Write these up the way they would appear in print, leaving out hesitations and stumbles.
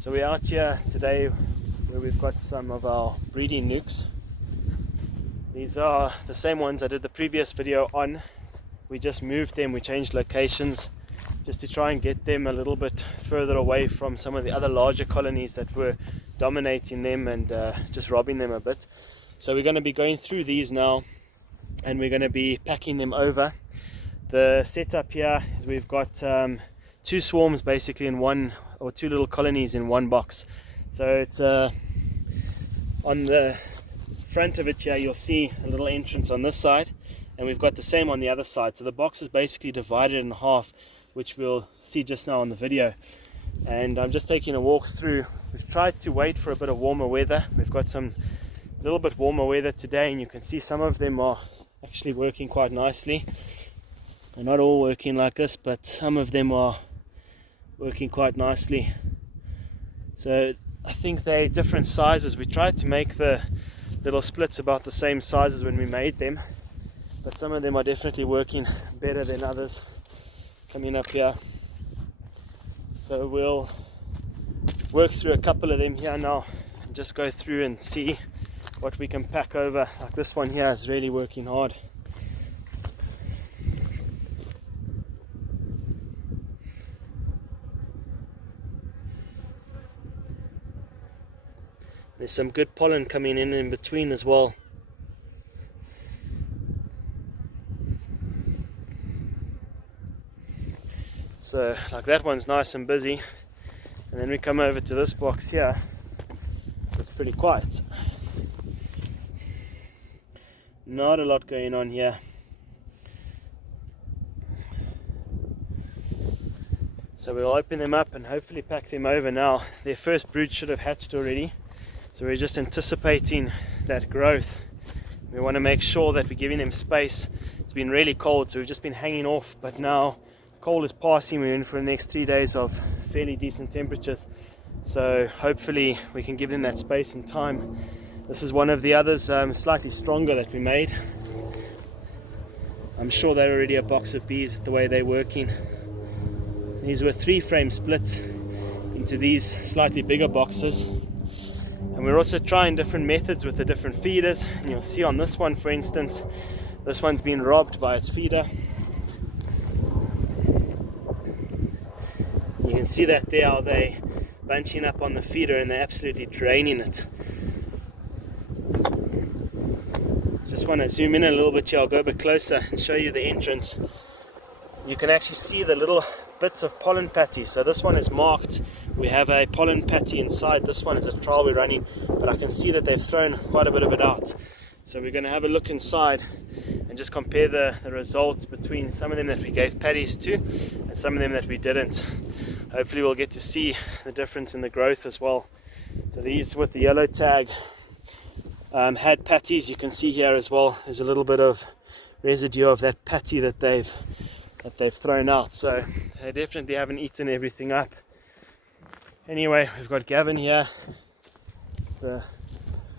So we're out here today where we've got some of our breeding nucs. These are the same ones I did the previous video on. We just moved them, we changed locations just to try and get them a little bit further away from some of the other larger colonies that were dominating them and just robbing them a bit. So we're going to be going through these now and we're going to be packing them over. The setup here is we've got two swarms basically in one, or two little colonies in one box. So it's on the front of it here you'll see a little entrance on this side, and we've got the same on the other side. So the box is basically divided in half, which we'll see just now on the video. And I'm just taking a walk through. We've tried to wait for a bit of warmer weather. We've got some little bit warmer weather today, and you can see some of them are actually working quite nicely. They're not all working like this, but some of them are working quite nicely. So I think they're different sizes. We tried to make the little splits about the same size as when we made them, but some of them are definitely working better than others. Coming up here, so we'll work through a couple of them here now and just go through and see what we can pack over. Like this one here is really working hard. There's some good pollen coming in between as well. So like that one's nice and busy, and then we come over to this box here, it's pretty quiet. Not a lot going on here. So we'll open them up and hopefully pack them over now. Their first brood should have hatched already, so we're just anticipating that growth. We want to make sure that we're giving them space. It's been really cold, so we've just been hanging off, but now cold is passing. We're in for the next 3 days of fairly decent temperatures, so hopefully we can give them that space and time. This is one of the others, slightly stronger, that we made. I'm sure they're already a box of bees the way they're working. These were 3-frame splits into these slightly bigger boxes, and we're also trying different methods with the different feeders. And you'll see on this one, for instance, this one's been robbed by its feeder. You can see that there are they bunching up on the feeder and they're absolutely draining it. Just want to zoom in a little bit here. I'll go a bit closer and show you the entrance. You can actually see the little bits of pollen patty. So this one is marked. We have a pollen patty inside. This one is a trial we're running, but I can see that they've thrown quite a bit of it out. So we're going to have a look inside and just compare the results between some of them that we gave patties to and some of them that we didn't. Hopefully we'll get to see the difference in the growth as well. So these with the yellow tag had patties. You can see here as well there's a little bit of residue of that patty that they've thrown out, so they definitely haven't eaten everything up. Anyway, we've got Gavin here, the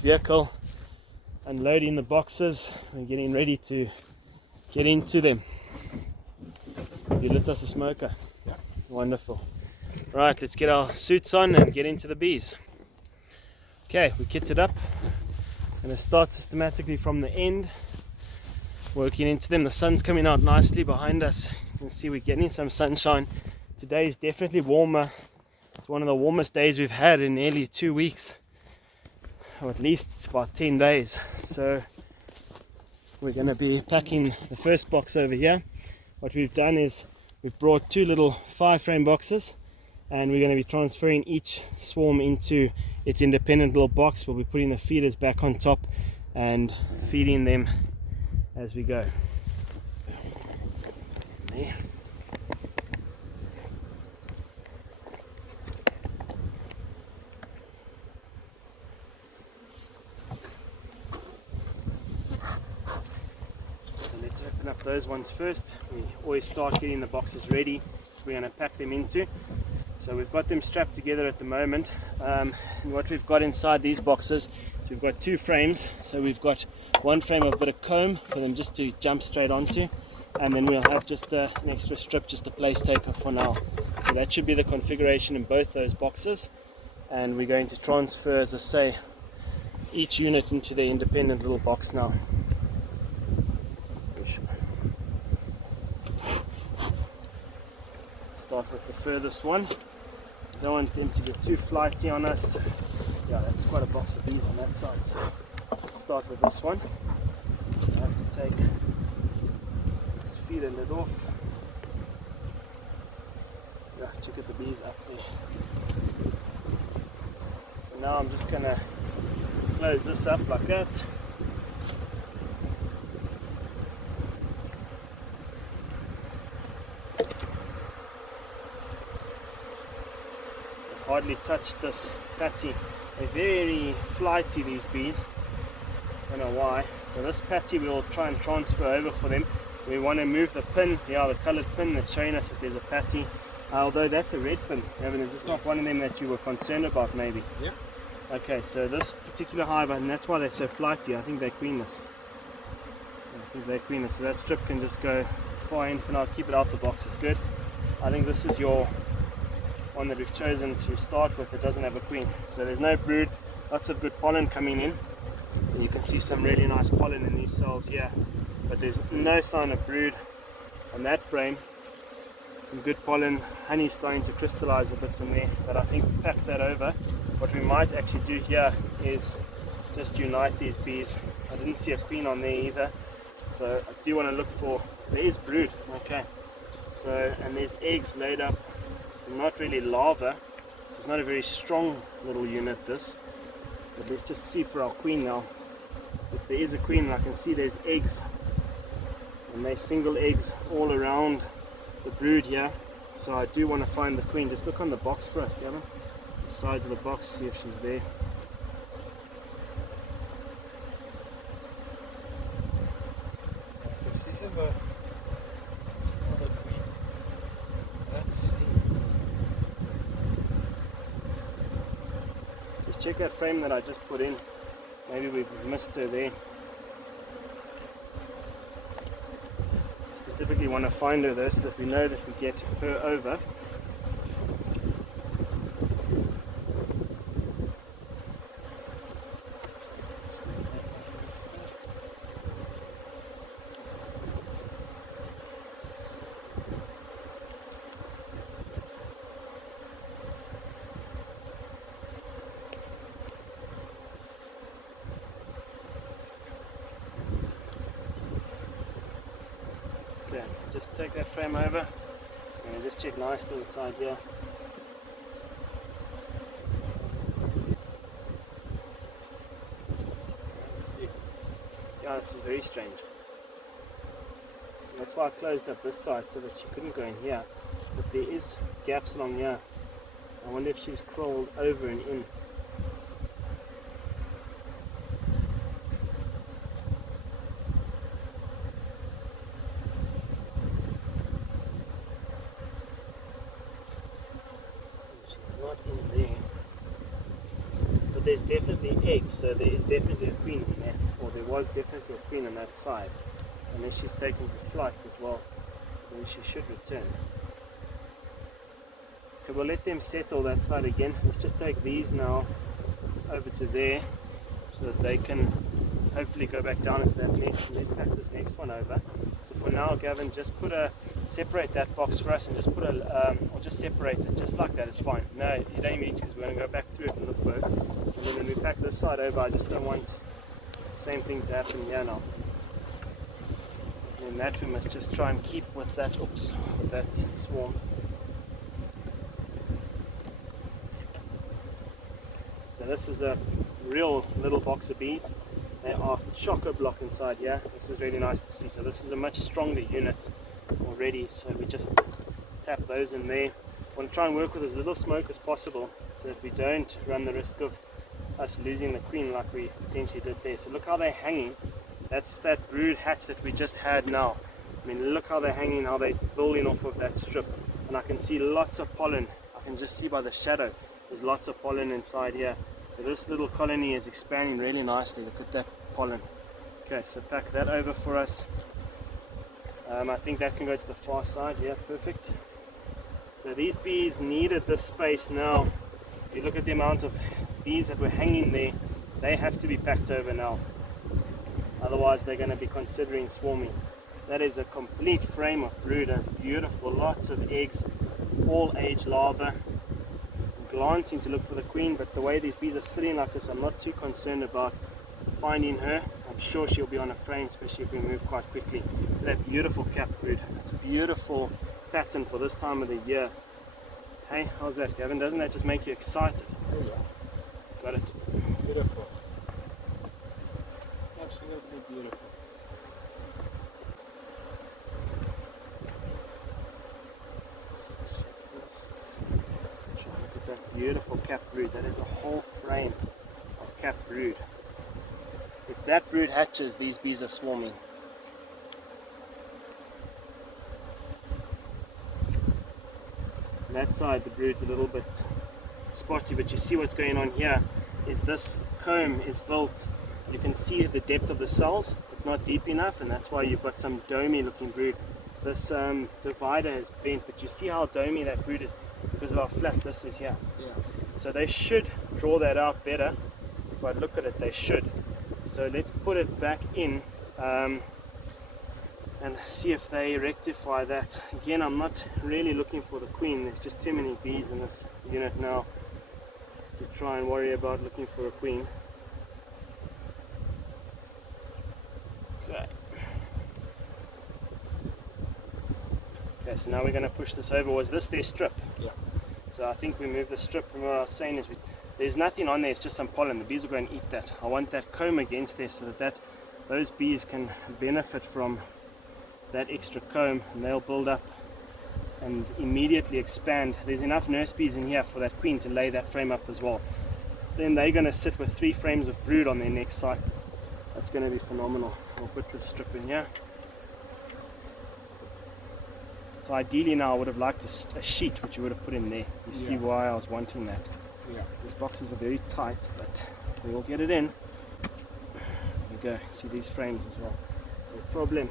vehicle, unloading the boxes. We're getting ready to get into them. You lit us a smoker. Yeah. Wonderful. Right, let's get our suits on and get into the bees. Okay, we kitted up. I'm going to start systematically from the end, working into them. The sun's coming out nicely behind us. You can see we're getting some sunshine. Today is definitely warmer. It's one of the warmest days we've had in nearly 2 weeks, or at least about 10 days. So we're going to be packing the first box over here. What we've done is we've brought 2 little 5-frame boxes, and we're going to be transferring each swarm into its independent little box. We'll be putting the feeders back on top and feeding them as we go. There. So let's open up those ones first. We always start getting the boxes ready we're going to pack them into. So we've got them strapped together at the moment, and what we've got inside these boxes is we've got 2 frames. So we've got one frame of a bit of comb for them just to jump straight onto, and then we'll have just an extra strip, just a place taker for now. So that should be the configuration in both those boxes. and we're going to transfer, as I say, each unit into their independent little box now. Start with the furthest one. Don't want them to get too flighty on us. Yeah, that's quite a box of bees on that side, so let's start with this one. I have to take this feeder lid off. Yeah, check out the bees up there. So now I'm just going to close this up like that. Hardly touched this patty. They're very flighty, these bees. Don't know why. So this patty we'll try and transfer over for them. We want to move the pin, yeah, the coloured pin that's showing us that there's a patty. Although that's a red pin. Evan, is this not one of them that you were concerned about maybe? Yeah. Okay, so this particular hive, and that's why they're so flighty, I think they're queenless. So that strip can just go far in for now. Keep it out the box is good. I think this is your one that we've chosen to start with. It doesn't have a queen, so there's no brood. Lots of good pollen coming in, so you can see some really nice pollen in these cells here, but there's no sign of brood on that frame. Some good pollen, honey starting to crystallize a bit in there, but I think pack that over. What we might actually do here is just unite these bees. I didn't see a queen on there either, so I do want to look for, there is brood, okay, so, and there's eggs laid up. Not really larva, so it's not a very strong little unit this, but let's just see for our queen now. If there is a queen, I can see there's eggs, and they're single eggs all around the brood here, so I do want to find the queen. Just look on the box for us, Gavin, the sides of the box, see if she's there. Check that frame that I just put in. Maybe we've missed her there. Specifically want to find her though, so that we know that we get her over. Okay, just take that frame over and just check nicely inside here. Yeah, this is very strange. That's why I closed up this side so that she couldn't go in here. But there is gaps along here. I wonder if she's crawled over and in. There's definitely eggs, so there is definitely a queen in there, or there was definitely a queen on that side, unless she's taken to flight as well, then she should return. Okay, we'll let them settle that side again. Let's just take these now over to there, so that they can hopefully go back down into that nest, and let's pack this next one over. So for now, Gavin, just separate that box for us, and just put a, or just separate it, just like that is fine. No, you don't need to, because we're going to go back through it and look for it. And then when we pack this side over, I just don't want the same thing to happen here now. And that we must just try and keep with that, oops, with that swarm. So this is a real little box of bees. They are chock-a-block inside here. This is really nice to see. So this is a much stronger unit already. So we just tap those in there. I want to try and work with as little smoke as possible, so that we don't run the risk of us losing the queen like we potentially did there. So look how they're hanging. That's that brood hatch that we just had now. I mean, look how they're hanging, how they're building off of that strip. And I can see lots of pollen. I can just see by the shadow, there's lots of pollen inside here. So this little colony is expanding really nicely. Look at that pollen. Okay, so pack that over for us. I think that can go to the far side. Yeah, perfect. So these bees needed this space now If you look at the amount of bees that were hanging there, they have to be packed over now. Otherwise they're going to be considering swarming. That is a complete frame of brood. That's beautiful. Lots of eggs, all age larvae. I'm glancing to look for the queen, but the way these bees are sitting like this, I'm not too concerned about finding her. I'm sure she'll be on a frame, especially if we move quite quickly. That beautiful cap brood. That's beautiful pattern for this time of the year. Hey, how's that, Gavin? Doesn't that just make you excited? Oh yeah. Got it. Beautiful. Absolutely beautiful. Look at that beautiful cap brood. That is a whole frame of cap brood. If that brood hatches, these bees are swarming. On that side the brood's a little bit spotty, but you see what's going on here is this comb is built. You can see the depth of the cells. It's not deep enough, and that's why you've got some domey looking brood. This divider is bent, but you see how domey that brood is because of how flat this is here. Yeah. So they should draw that out better. If I look at it, they should. So let's put it back in and see if they rectify that. Again, I'm not really looking for the queen. There's just too many bees in this unit now to try and worry about looking for a queen. Okay. Okay, so now we're going to push this over. Was this their strip? Yeah. So I think we move the strip from what I was saying is there's nothing on there, it's just some pollen. The bees will go and eat that. I want that comb against there so that those bees can benefit from that extra comb, and they'll build up and immediately expand. There's enough nurse bees in here for that queen to lay that frame up as well. Then they're going to sit with 3 frames of brood on their next cycle. That's going to be phenomenal. I'll put this strip in here. So ideally now I would have liked a sheet which you would have put in there. You see why I was wanting that. Yeah. These boxes are very tight, but we will get it in. There we go. See these frames as well. No problem.